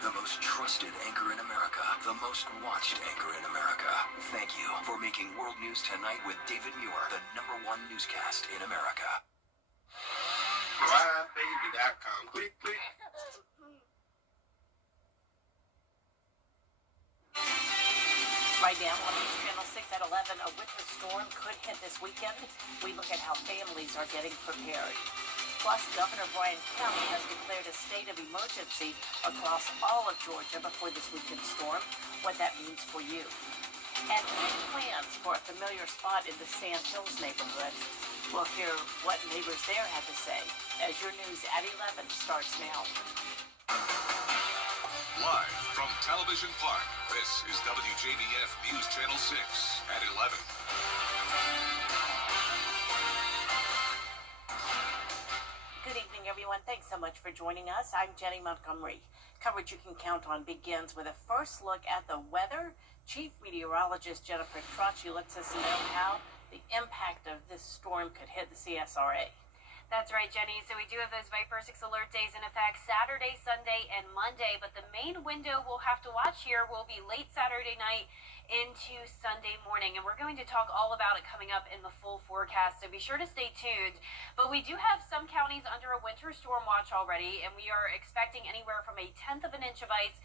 the most trusted anchor in America, the most watched anchor in America. Thank you for making World News Tonight with David Muir the #1 newscast in America. WJBF.com. Click, click. Right now on News Channel 6 at 11, a winter storm could hit this weekend. We look at how families are getting prepared. Plus, Governor Brian Kemp has declared a state of emergency across all of Georgia before this weekend's storm, what that means for you. And big plans for a familiar spot in the Sand Hills neighborhood. We'll hear what neighbors there have to say as your news at 11 starts now. Live from Television Park, this is WJBF News Channel 6 at 11. Good evening, everyone. Thanks so much for joining us. I'm Jenny Montgomery. Coverage you can count on begins with a first look at the weather. Chief Meteorologist Jennifer Tracci lets us know how the impact of this storm could hit the CSRA. That's right, Jenny. So we do have those Viper 6 alert days in effect Saturday, Sunday, and Monday. But the main window we'll have to watch here will be late Saturday night into Sunday morning. And we're going to talk all about it coming up in the full forecast. So be sure to stay tuned. But we do have some counties under a winter storm watch already. And we are expecting anywhere from 1/10 of an inch of ice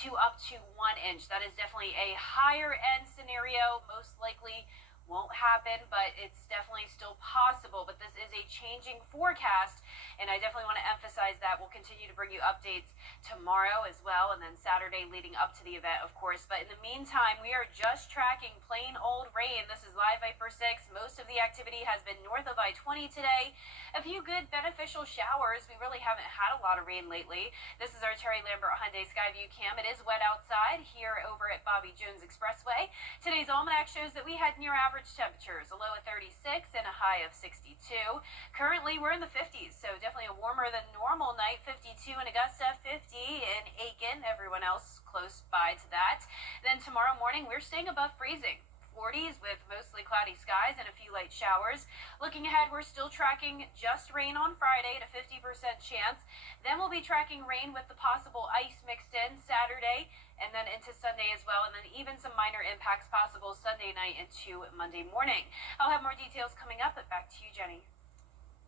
to up to 1 inch. That is definitely a higher end scenario. Most likely won't happen, but it's definitely still possible. But this is a changing forecast, and I definitely want to emphasize that. We'll continue to bring you updates tomorrow as well, and then Saturday leading up to the event, of course. But in the meantime, we are just tracking plain old rain. This is live Viper 6. Most of the activity has been north of I-20 today. A few good beneficial showers. We really haven't had a lot of rain lately. This is our Terry Lambert Hyundai Skyview cam. It is wet outside here over at Bobby Jones Expressway. Today's almanac shows that we had near average temperatures, a low of 36 and a high of 62. Currently, we're in the 50s, so definitely a warmer than normal night. 52 in Augusta, 50 in Aiken, everyone else close by to that. Then tomorrow morning, we're staying above freezing. 40s with mostly cloudy skies and a few light showers. Looking ahead, we're still tracking just rain on Friday at a 50% chance. Then we'll be tracking rain with the possible ice mixed in Saturday and then into Sunday as well. And then even some minor impacts possible Sunday night into Monday morning. I'll have more details coming up, but back to you, Jenny.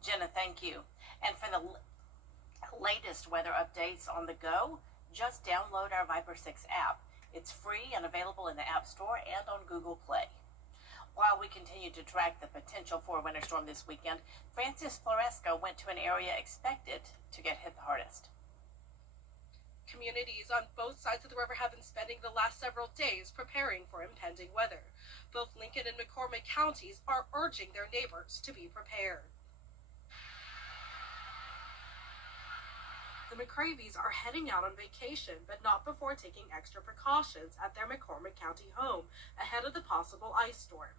Jenna, thank you. And for the latest weather updates on the go, just download our Viper 6 app. It's free and available in the App Store and on Google Play. While we continue to track the potential for a winter storm this weekend, Francis Floresca went to an area expected to get hit the hardest. Communities on both sides of the river have been spending the last several days preparing for impending weather. Both Lincoln and McCormick counties are urging their neighbors to be prepared. The McCravies are heading out on vacation, but not before taking extra precautions at their McCormick County home ahead of the possible ice storm.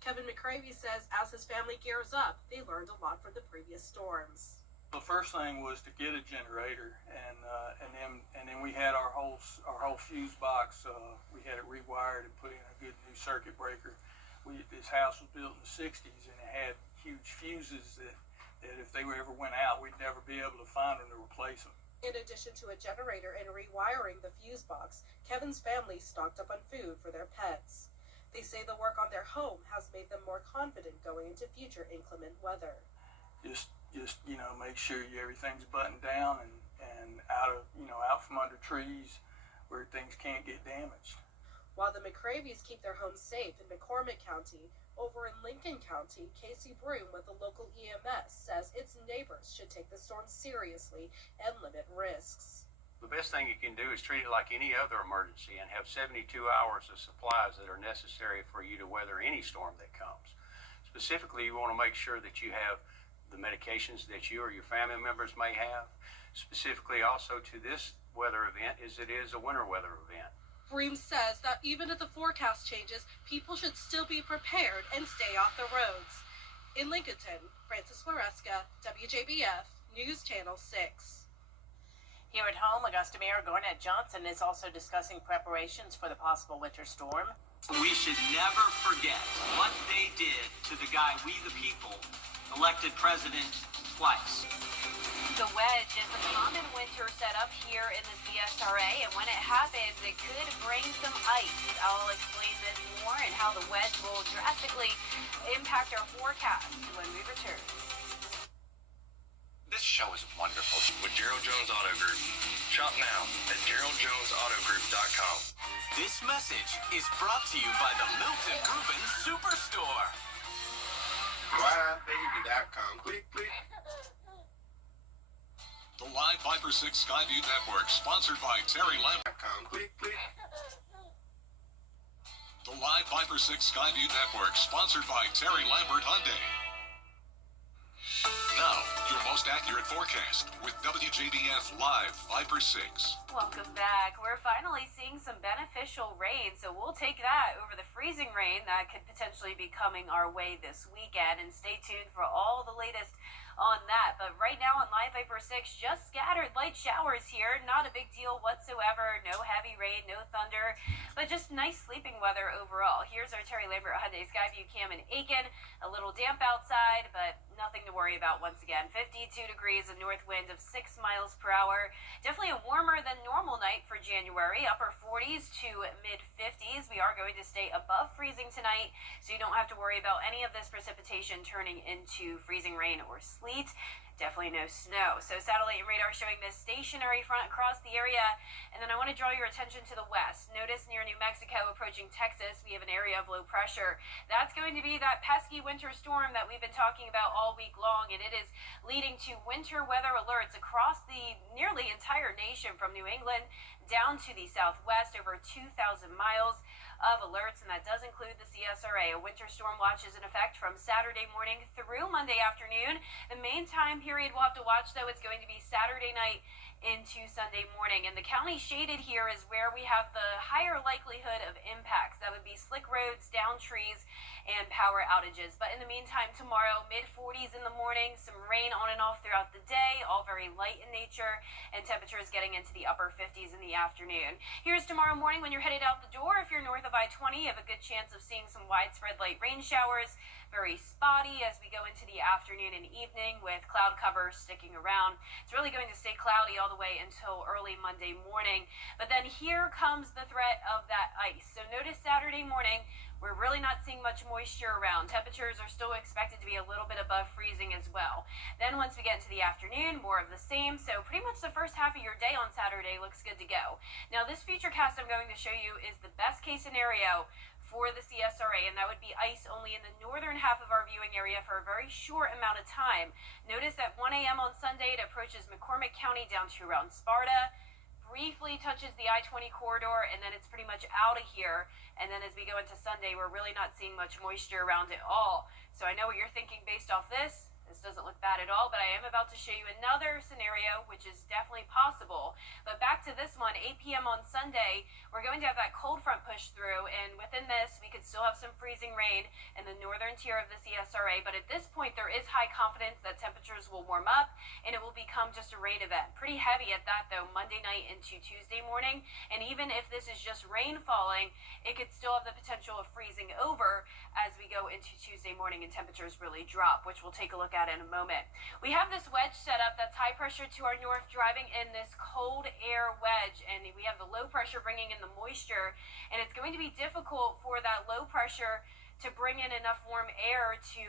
Kevin McCravey says as his family gears up, they learned a lot from the previous storms. The first thing was to get a generator, and then we had our whole fuse box. We had it rewired and put in a good new circuit breaker. This house was built in the '60s, and it had huge fuses that if they ever went out, we'd never be able to find them to replace them. In addition to a generator and rewiring the fuse box, Kevin's family stocked up on food for their pets. They say the work on their home has made them more confident going into future inclement weather. Just make sure everything's buttoned down and out from under trees where things can't get damaged. While the McCravies keep their homes safe in McCormick County, over in Lincoln County, Casey Broom with the local EMS says its neighbors should take the storm seriously and limit risks. The best thing you can do is treat it like any other emergency and have 72 hours of supplies that are necessary for you to weather any storm that comes. Specifically, you want to make sure that you have the medications that you or your family members may have. Specifically also to this weather event, as it is a winter weather event. Bream says that even if the forecast changes, people should still be prepared and stay off the roads. In Lincolnton, Francis Floresca, WJBF, News Channel 6. Here at home, Augusta Mayor Garnett Johnson is also discussing preparations for the possible winter storm. We should never forget what they did to the guy we the people elected president twice. The wedge is a common winter setup up here in the CSRA, and when it happens, it could bring some ice. I'll explain this more and how the wedge will drastically impact our forecast when we return. This show is wonderful. With Gerald Jones Auto Group. Shop now at GeraldJonesAutoGroup.com. This message is brought to you by the Milton Groupen Superstore. WJBF.com. Click, click. The Live Viper 6 Skyview Network, sponsored by Terry Lambert. Click, click. The Live Viper 6 Skyview Network, sponsored by Terry Lambert Hyundai. Now, your most accurate forecast with WJBF Live Viper 6. Welcome back. We're finally seeing some beneficial rain, so we'll take that over the freezing rain that could potentially be coming our way this weekend. And stay tuned for all the latest on that. But right now on Live Viper 6, just scattered light showers here. Not a big deal whatsoever. No heavy rain, no thunder, but just nice sleeping weather overall. Here's our Terry Lambert Hyundai Skyview cam in Aiken. A little damp outside, but nothing to worry about once again. 52 degrees, a north wind of 6 miles per hour. Definitely a warmer than normal night for January. Upper 40s to mid 50s. We are going to stay above freezing tonight, so you don't have to worry about any of this precipitation turning into freezing rain or sleet. Definitely no snow. So satellite and radar showing this stationary front across the area. And then I want to draw your attention to the west. Notice near New Mexico approaching Texas, we have an area of low pressure. That's going to be that pesky winter storm that we've been talking about all week long. And it is leading to winter weather alerts across the nearly entire nation from New England down to the southwest, over 2,000 miles of alerts, and that does include the CSRA. A winter storm watch is in effect from Saturday morning through Monday afternoon. The main time period we'll have to watch, though, is going to be Saturday night into Sunday morning. And the county shaded here is where we have the higher likelihood of impacts. That would be slick roads, down trees, and power outages. But in the meantime, tomorrow, mid-40s in the morning, some rain on and off throughout the day, all very light in nature, and temperatures getting into the upper 50s in the afternoon. Here's tomorrow morning when you're headed out the door. If you're north of I-20, you have a good chance of seeing some widespread light rain showers. Very spotty as we go into the afternoon and evening with cloud cover sticking around. It's really going to stay cloudy all the way until early Monday morning. But then here comes the threat of that ice. So notice Saturday morning, we're really not seeing much moisture around. Temperatures are still expected to be a little bit above freezing as well. Then once we get into the afternoon, more of the same. So pretty much the first half of your day on Saturday looks good to go. Now this futurecast I'm going to show you is the best case scenario for the CSRA, and that would be ice only in the northern half of our viewing area for a very short amount of time. Notice at 1 a.m. on Sunday, it approaches McCormick County down to around Sparta, briefly touches the I-20 corridor, and then it's pretty much out of here. And then as we go into Sunday, we're really not seeing much moisture around at all. So I know what you're thinking based off this. This doesn't look bad at all, but I am about to show you another scenario, which is definitely possible. But back to this one, 8 p.m. on Sunday, we're going to have that cold front push through, and within this, we could still have some freezing rain in the northern tier of the CSRA. But at this point, there is high confidence that temperatures will warm up, and it will become just a rain event. Pretty heavy at that, though, Monday night into Tuesday morning. And even if this is just rain falling, it could still have the potential of freezing over as we go into Tuesday morning and temperatures really drop, which we'll take a look at in a moment. We have this wedge set up that's high pressure to our north, driving in this cold air wedge, and we have the low pressure bringing in the moisture, and it's going to be difficult for that low pressure to bring in enough warm air to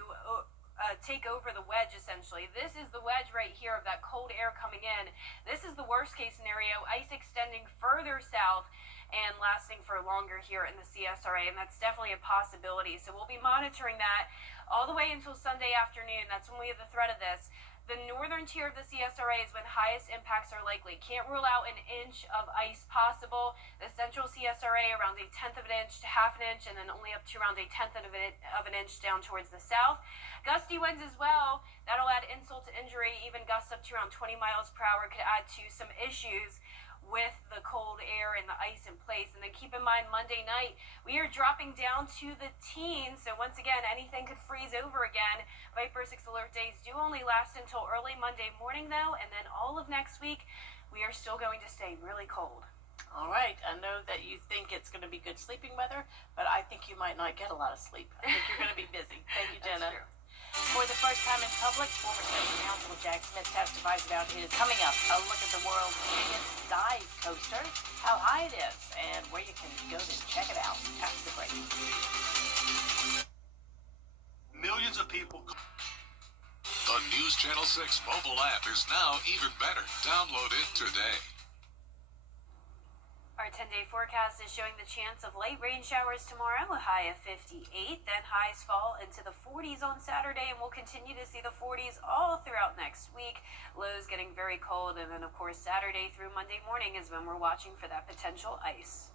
take over the wedge, essentially. This is the wedge right here of that cold air coming in. This is the worst case scenario, ice extending further south and lasting for longer here in the CSRA, and that's definitely a possibility. So we'll be monitoring that all the way until Sunday afternoon. That's when we have the threat of this. The northern tier of the CSRA is when highest impacts are likely. Can't rule out an inch of ice possible. The central CSRA around a tenth of an inch to half an inch, and then only up to around a tenth of an inch down towards the south. Gusty winds as well. That'll add insult to injury. Even gusts up to around 20 miles per hour could add to some issues with the cold air and the ice in place. And then keep in mind, Monday night, we are dropping down to the teens. So once again, anything could freeze over again. Viper 6 alert days do only last until early Monday morning, though. And then all of next week, we are still going to stay really cold. All right. I know that you think it's going to be good sleeping weather, but I think you might not get a lot of sleep. I think you're going to be busy. Thank you, Jenna. That's true. For the first time in public, former City Councilman Jack Smith testifies about his coming up. A look at the world's biggest dive coaster, how high it is, and where you can go to check it out after the break. Millions of people. The News Channel 6 mobile app is now even better. Download it today. Our 10-day forecast is showing the chance of light rain showers tomorrow, a high of 58. Then highs fall into the 40s on Saturday, and we'll continue to see the 40s all throughout next week. Lows getting very cold, and then, of course, Saturday through Monday morning is when we're watching for that potential ice.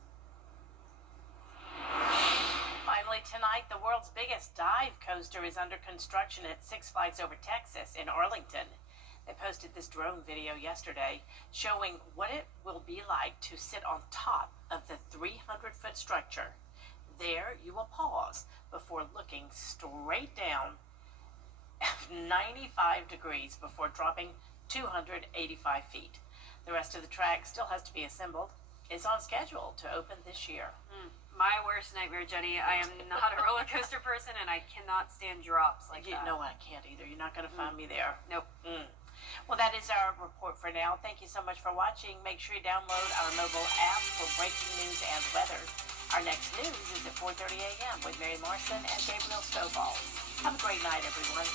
Finally tonight, the world's biggest dive coaster is under construction at Six Flags Over Texas in Arlington. They posted this drone video yesterday showing what it will be like to sit on top of the 300-foot structure. There, you will pause before looking straight down 95 degrees before dropping 285 feet. The rest of the track still has to be assembled. It's on schedule to open this year. My worst nightmare, Jenny. I am not a roller coaster person, and I cannot stand drops like that. No, I can't either. You're not going to find me there. Nope. Well, that is our report for now. Thank you so much for watching. Make sure you download our mobile app for breaking news and weather. Our next news is at 4:30 a.m. with Mary Marson and Gabriel Stovall. Have a great night, everyone.